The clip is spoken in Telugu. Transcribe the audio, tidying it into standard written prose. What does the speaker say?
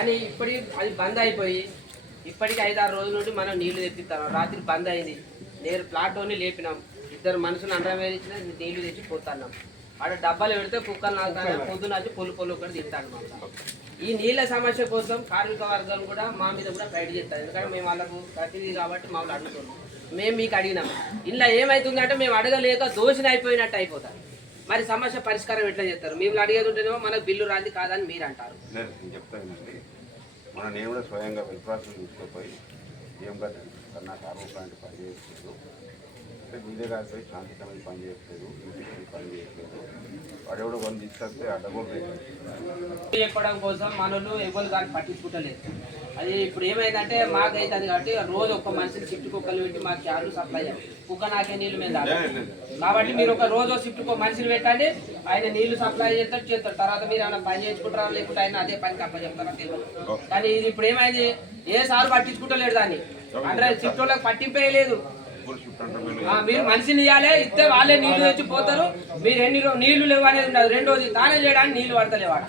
కానీ ఇప్పటికి అది బంద్ అయిపోయి ఇప్పటికి 5-6 రోజుల నుండి మనం నీళ్లు తెప్పిస్తాం. రాత్రి బంద్ అయింది. నేను ప్లాట్లోనే లేపినాం. 2 మనుషులు అండర్వేర్ ఇచ్చిన నీళ్లు తెచ్చి పోతున్నాం. ఆడ డబ్బాలు పెడితే కుక్కలు నాలుగు పొద్దున వచ్చి పొల్లు ఒకటి తింటాను. ఈ నీళ్ళ సమస్య కోసం కార్మిక వర్గాలు కూడా మా మీద కూడా ఫైట్ చేస్తారు. ఎందుకంటే మేము వాళ్ళకు ప్రతిదీ కాబట్టి మమ్మల్ని అడుగుతున్నాం. మేము మీకు అడిగినాం. ఇలా ఏమవుతుందంటే మేము అడగలేక దోషిని అయిపోయినట్టు అయిపోతాం. మరి సమస్య పరిష్కారం ఎట్లా చేస్తారు? మేము అడిగేది ఉంటేనేమో మనకు బిల్లు రాంది కాదని మీరు అంటారు. చెప్తానండి, నేను కూడా స్వయంగా వెల్ఫేర్ తీసుకుపోయి ఏం కాదు నాకు ఆరోగ్యానికి పని చేయట్లేదు అంటే గుండె కాకపోయి శాంతికమైన పని చేయట్లేదు, ఇంటికి పని చేయట్లేదు, వాడెవడో పని తీసుకొస్తే అడ్డగోలు చెప్పడం కోసం మనోళ్ళు ఎవరు కానీ పట్టించుకుంటలేదు. అది ఇప్పుడు ఏమైందంటే మాకైతే అది కాబట్టి రోజు ఒక్క మనిషిని షిఫ్ట్ కుక్కలు పెట్టి మాకు క్యాన్లు సప్లై చేయాలి. కుక్క నాకే నీళ్ళు మీద కాబట్టి మీరు ఒక రోజు షిఫ్ట్ మనిషిని పెట్టండి, ఆయన నీళ్లు సప్లై చేస్తారు. తర్వాత మీరు ఏమైనా పని చేసుకుంటారా లేకుంటే ఆయన అదే పని తప్ప చెప్తారా తెలియదు. కానీ ఇది ఇప్పుడు ఏమైంది, ఏ సార్ పట్టించుకుంటలేడు దాన్ని. అంటే షిఫ్ట్ వాళ్ళకి పట్టింపేయలేదు. మీరు మనిషిని ఇవ్వాలి, ఇస్తే వాళ్ళే నీళ్లు తెచ్చిపోతారు. మీరు ఎన్ని నీళ్లు లేవు అనేది ఉండదు. రెండోది తానే చేయడానికి నీళ్లు పడతలేవాడు.